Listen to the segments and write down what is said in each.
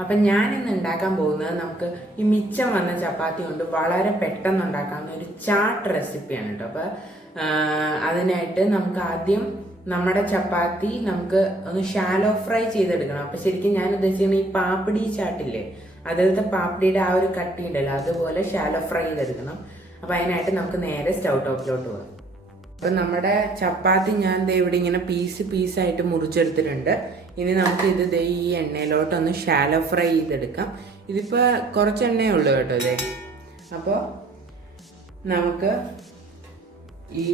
അപ്പം ഞാനിന്ന് ഉണ്ടാക്കാൻ പോകുന്നത് നമുക്ക് ഈ മിച്ചം വന്ന ചപ്പാത്തി കൊണ്ട് വളരെ പെട്ടെന്ന് ഉണ്ടാക്കാവുന്ന ഒരു ചാട്ട് റെസിപ്പിയാണ് കേട്ടോ. അപ്പം അതിനായിട്ട് നമുക്ക് ആദ്യം നമ്മുടെ ചപ്പാത്തി നമുക്ക് ഒന്ന് ഷാലോ ഫ്രൈ ചെയ്തെടുക്കണം. അപ്പം ശരിക്കും ഞാൻ ഉദ്ദേശിക്കുന്നത് ഈ പാപ്പിടി ചാട്ടില്ലേ, അതിലത്തെ പാപ്പിടിയുടെ ആ ഒരു കട്ടി ഉണ്ടല്ലോ, അതുപോലെ ഷാലോ ഫ്രൈ ചെയ്തെടുക്കണം. അപ്പം അതിനായിട്ട് നമുക്ക് നേരെ സ്റ്റൗ ടോപ്പിലോട്ട് പോകാം. അപ്പം നമ്മുടെ ചപ്പാത്തി ഞാൻ ദേ ഇവിടെ ഇങ്ങനെ പീസായിട്ട് മുറിച്ചെടുത്തിട്ടുണ്ട്. ഇനി നമുക്ക് ഇത് ദേ ഈ എണ്ണയിലോട്ടൊന്ന് ഷാലോ ഫ്രൈ ചെയ്തെടുക്കാം. ഇതിപ്പോൾ കുറച്ച് എണ്ണയേ ഉള്ളൂ കേട്ടോ ഇതേ. അപ്പോൾ നമുക്ക് ഈ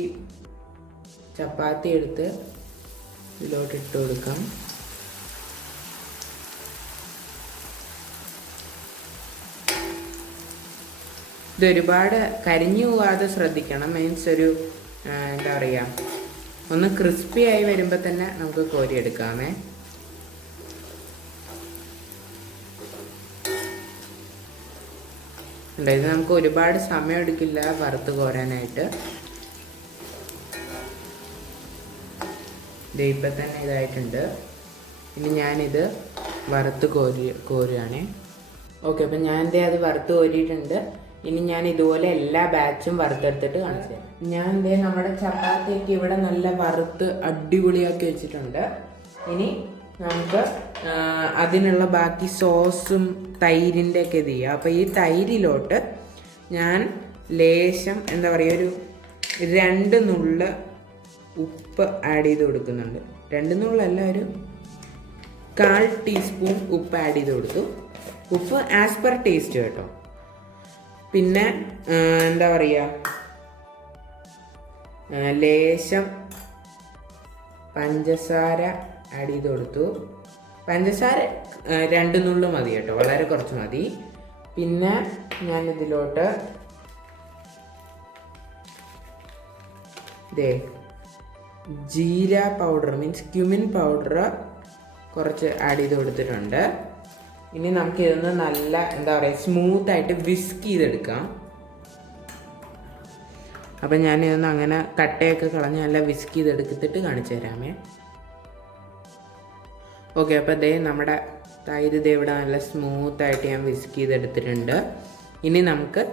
ചപ്പാത്തി എടുത്ത് ഇതിലോട്ട് ഇട്ട് കൊടുക്കാം. ഇതൊരുപാട് കരിഞ്ഞു പോകാതെ ശ്രദ്ധിക്കണം. മീൻസ് ഒരു എന്താ പറയുക, ഒന്ന് ക്രിസ്പി ആയി വരുമ്പോൾ തന്നെ നമുക്ക് കോരിയെടുക്കാമേ. ഇത് നമുക്ക് ഒരുപാട് സമയം എടുക്കില്ല വറുത്ത് കോരാനായിട്ട്. ഇപ്പം തന്നെ ഇതായിട്ടുണ്ട്. ഇനി ഞാനിത് വറുത്ത് കോരുകയാണേ. ഓക്കെ, അപ്പം ഞാൻ അത് വറുത്ത് കോരിയിട്ടുണ്ട്. ഇനി ഞാൻ ഇതുപോലെ എല്ലാ ബാച്ചും വറുത്തെടുത്തിട്ട് കാണിച്ചു തരാം. ഞാൻ നമ്മുടെ ചപ്പാത്തിയൊക്കെ ഇവിടെ നല്ല വറുത്ത് അടിപൊളിയാക്കി വെച്ചിട്ടുണ്ട്. ഇനി നമുക്ക് അതിനുള്ള ബാക്കി സോസും തൈരിൻ്റെ ഒക്കെ ഇത് ചെയ്യുക. അപ്പോൾ ഈ തൈരിലോട്ട് ഞാൻ ലേശം എന്താ പറയുക, ഒരു 2 നുള്ള് ഉപ്പ് ആഡ് ചെയ്ത് കൊടുക്കുന്നുണ്ട്. 2 നുള്ളല്ല, ഒരു 1/4 ടീസ്പൂൺ ഉപ്പ് ആഡ് ചെയ്ത് കൊടുത്തു. ഉപ്പ് ആസ് പെർ ടേസ്റ്റ് കേട്ടോ. പിന്നെ എന്താ പറയുക, ലേശം പഞ്ചസാര ആഡ് ചെയ്ത് കൊടുത്തു. പഞ്ചസാര 2 നുള്ളു മതി കേട്ടോ, വളരെ കുറച്ച് മതി. പിന്നെ ഞാനിതിലോട്ട് ജീര പൗഡർ മീൻസ് ക്യുമിൻ പൗഡർ കുറച്ച് ആഡ് ചെയ്ത് കൊടുത്തിട്ടുണ്ട്. ഇനി നമുക്ക് ഇതൊന്ന് നല്ല എന്താ പറയുക സ്മൂത്തായിട്ട് വിസ്ക് ചെയ്തെടുക്കാം. അപ്പം ഞാനിതൊന്ന് അങ്ങനെ കട്ടയൊക്കെ കളഞ്ഞ് നല്ല വിസ്ക് ചെയ്തെടുത്തിട്ട് കാണിച്ചു തരാമേ. ഓക്കെ, അപ്പോൾ നമ്മുടെ തൈര് ഇവിടെ നല്ല സ്മൂത്തായിട്ട് ഞാൻ വിസ്ക് ചെയ്തെടുത്തിട്ടുണ്ട്. ഇനി നമുക്ക്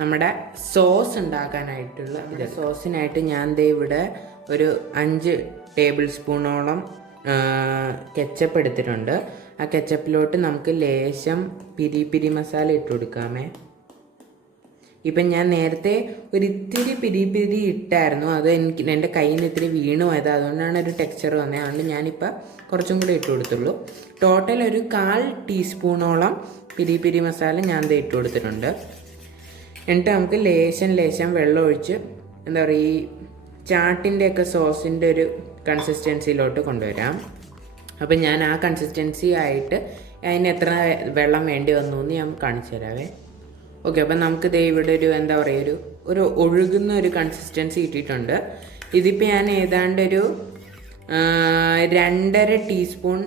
നമ്മുടെ സോസ് ഉണ്ടാക്കാനായിട്ടുള്ള സോസിനായിട്ട് ഞാൻ ഇവിടെ ഒരു 5 ടേബിൾ സ്പൂണോളം കെച്ചപ്പ് എടുത്തിട്ടുണ്ട്. ആ കെച്ചപ്പിലോട്ട് നമുക്ക് ലേശം പിരി മസാല ഇട്ട് കൊടുക്കാമേ. ഇപ്പം ഞാൻ നേരത്തെ ഒരിത്തിരി പിരി ഇട്ടായിരുന്നു. അത് എൻ്റെ കയ്യിൽ നിന്ന് ഇത്തിരി വീണു പോയത്, അതുകൊണ്ടാണ് ഒരു ടെക്സ്ചർ വന്നത്. അതുകൊണ്ട് ഞാനിപ്പോൾ കുറച്ചും കൂടി ഇട്ട് കൊടുത്തുള്ളൂ. ടോട്ടൽ ഒരു 1/4 ടീസ്പൂണോളം പിരി മസാല ഞാൻ ഇട്ട് കൊടുത്തിട്ടുണ്ട്. എന്നിട്ട് നമുക്ക് ലേശം വെള്ളം ഒഴിച്ച് എന്താ പറയുക, ഈ ചാട്ടിൻ്റെയൊക്കെ സോസിൻ്റെ ഒരു കൺസിസ്റ്റൻസിയിലോട്ട് കൊണ്ടുവരാം. അപ്പം ഞാൻ ആ കൺസിസ്റ്റൻസി ആയിട്ട് അതിന് എത്ര വെള്ളം വേണ്ടി വന്നു എന്ന് ഞാൻ കാണിച്ചു തരാവേ. ഓക്കെ, അപ്പം നമുക്ക് ഇവിടെ ഒരു എന്താ പറയുക, ഒരു ഒഴുകുന്ന ഒരു കൺസിസ്റ്റൻസി കിട്ടിയിട്ടുണ്ട്. ഇതിപ്പോൾ ഞാൻ ഏതാണ്ട് ഒരു 2.5 ടീസ്പൂൺ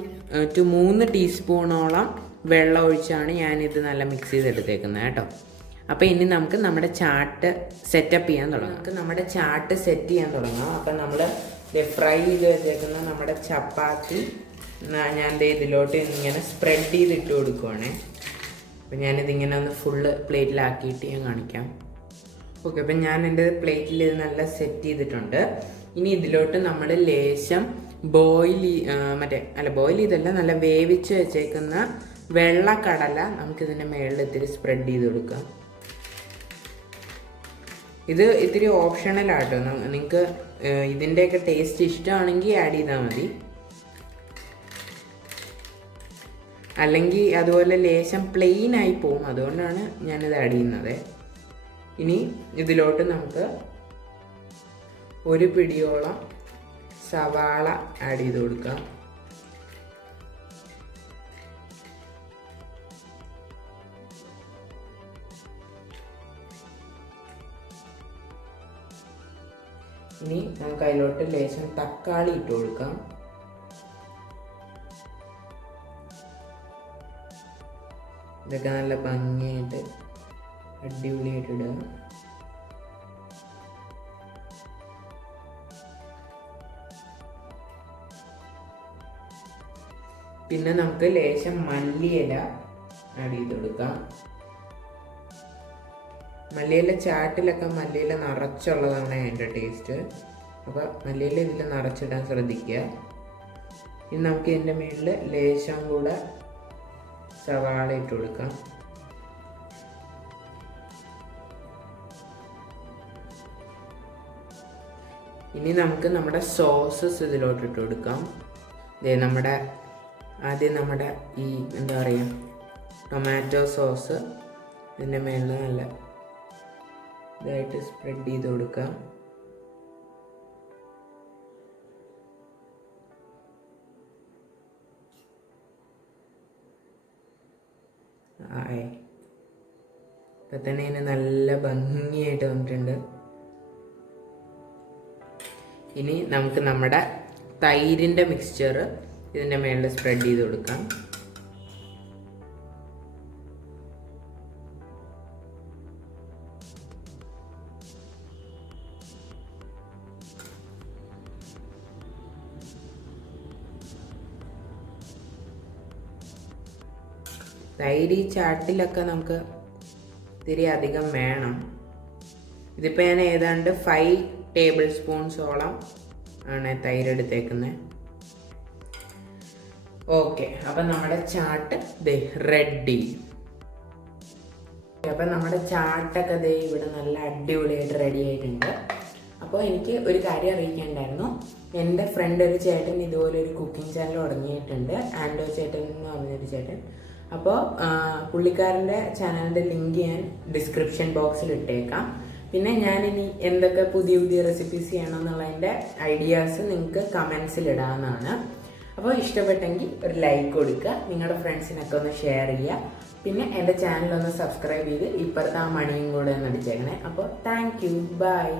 ടു 3 ടീസ്പൂണോളം വെള്ളം ഒഴിച്ചാണ് ഞാനിത് നല്ല മിക്സ് ചെയ്തെടുത്തേക്കുന്നത് കേട്ടോ. അപ്പോൾ ഇനി നമുക്ക് നമ്മുടെ ചാട്ട് സെറ്റപ്പ് ചെയ്യാൻ തുടങ്ങാം. നമുക്ക് നമ്മുടെ ചാട്ട് സെറ്റ് ചെയ്യാൻ തുടങ്ങാം. അപ്പം നമ്മൾ ഫ്രൈ ചെയ്ത് വെച്ചേക്കുന്ന നമ്മുടെ ചപ്പാത്തി ഞാൻ ഇതിലോട്ട് ഇങ്ങനെ സ്പ്രെഡ് ചെയ്തിട്ട് കൊടുക്കുവാണേ. അപ്പം ഞാനിതിങ്ങനെ ഒന്ന് ഫുള്ള് പ്ലേറ്റിലാക്കിയിട്ട് ഞാൻ കാണിക്കാം. ഓക്കെ, അപ്പം ഞാൻ എൻ്റെ പ്ലേറ്റിൽ ഇത് നല്ല സെറ്റ് ചെയ്തിട്ടുണ്ട്. ഇനി ഇതിലോട്ട് നമ്മൾ ലേശം ബോയിൽ ചെയ്തല്ല, നല്ല വേവിച്ച് വെച്ചേക്കുന്ന വെള്ളക്കടല നമുക്കിതിൻ്റെ മുകളിൽ ഇത്തിരി സ്പ്രെഡ് ചെയ്ത് കൊടുക്കാം. ഇത് ഇത്തിരി ഓപ്ഷണലാട്ടോ, നിങ്ങൾക്ക് ഇതിൻ്റെയൊക്കെ ടേസ്റ്റ് ഇഷ്ടമാണെങ്കിൽ ആഡ് ചെയ്താൽ മതി. അല്ലെങ്കിൽ അതുപോലെ ലേശം പ്ലെയിൻ ആയി പോവും, അതുകൊണ്ടാണ് ഞാനിത് ആഡ് ചെയ്യുന്നത്. ഇനി ഇതിലോട്ട് നമുക്ക് 1 പിടിയോളം സവാള ആഡ് ചെയ്ത് കൊടുക്കാം. ഇനി നമുക്ക് അതിലോട്ട് ലേശം തക്കാളി ഇട്ട് കൊടുക്കാം. ഇതൊക്കെ നല്ല ഭംഗിയായിട്ട് അടിപൊളിയായിട്ട് ഇടുക. പിന്നെ നമുക്ക് ലേശം മല്ലിയില ആഡ് ചെയ്ത് കൊടുക്കാം. മല്ലിയില ചാട്ടിലൊക്കെ മല്ലിയില നിറച്ചുള്ളതാണ് അതിൻ്റെ ടേസ്റ്റ്. അപ്പോൾ മല്ലിയില ഇതിൽ നിറച്ചിടാൻ ശ്രദ്ധിക്കുക. ഇനി നമുക്ക് ഇതിൻ്റെ മുകളിൽ ലേശം കൂടെ സവാള ഇട്ട് കൊടുക്കാം. ഇനി നമുക്ക് നമ്മുടെ സോസസ് ഇതിലോട്ട് ഇട്ട് കൊടുക്കാം. ആദ്യം നമ്മുടെ ഈ എന്താ പറയുക ടൊമാറ്റോ സോസ് ഇതിൻ്റെ മുകളിൽ നല്ല ഇതായിട്ട് സ്പ്രെഡ് ചെയ്ത് കൊടുക്കാം. ഇപ്പം തന്നെ ഇതിന് നല്ല ഭംഗിയായിട്ട് വന്നിട്ടുണ്ട്. ഇനി നമുക്ക് നമ്മുടെ തൈരിൻ്റെ മിക്സ്ചർ ഇതിൻ്റെ മുകളിൽ സ്പ്രെഡ് ചെയ്ത് കൊടുക്കാം. തൈര് ഈ ചാട്ടിലൊക്കെ നമുക്ക് ഇത്തിരി അധികം വേണം. ഇതിപ്പോൾ ഞാൻ ഏതാണ്ട് 5 ടേബിൾ സ്പൂൺസോളം ആണ് തൈര് എടുത്തേക്കുന്നത്. ഓക്കെ, അപ്പം നമ്മുടെ ചാട്ട് റെഡി. അപ്പം നമ്മുടെ ചാട്ടൊക്കെ ഇവിടെ നല്ല അടിപൊളിയായിട്ട് റെഡി ആയിട്ടുണ്ട്. അപ്പോൾ എനിക്ക് ഒരു കാര്യം അറിയിക്കാനുണ്ടായിരുന്നു. എൻ്റെ ഫ്രണ്ട് ഒരു ചേട്ടൻ ഇതുപോലെ ഒരു കുക്കിംഗ് ചാനൽ തുടങ്ങിയിട്ടുണ്ട്, ആൻഡോ ചേട്ടൻ എന്ന് പറഞ്ഞൊരു ചേട്ടൻ. അപ്പോൾ പുള്ളിക്കാരൻ്റെ ചാനലിൻ്റെ ലിങ്ക് ഞാൻ ഡിസ്ക്രിപ്ഷൻ ബോക്സിൽ ഇട്ടേക്കാം. പിന്നെ ഞാനിനി എന്തൊക്കെ പുതിയ പുതിയ റെസിപ്പീസ് ചെയ്യണമെന്നുള്ളതിൻ്റെ ഐഡിയാസ് നിങ്ങൾക്ക് കമൻസിൽ ഇടാവുന്നതാണ്. അപ്പോൾ ഇഷ്ടപ്പെട്ടെങ്കിൽ ഒരു ലൈക്ക് കൊടുക്കുക, നിങ്ങളുടെ ഫ്രണ്ട്സിനൊക്കെ ഒന്ന് ഷെയർ ചെയ്യുക. പിന്നെ എൻ്റെ ചാനലൊന്ന് സബ്സ്ക്രൈബ് ചെയ്ത് ഇപ്പുറത്തെ ആ മണിയും കൂടെ ഒന്ന് അടിച്ചേക്കണേ. അപ്പോൾ താങ്ക് യു, ബൈ.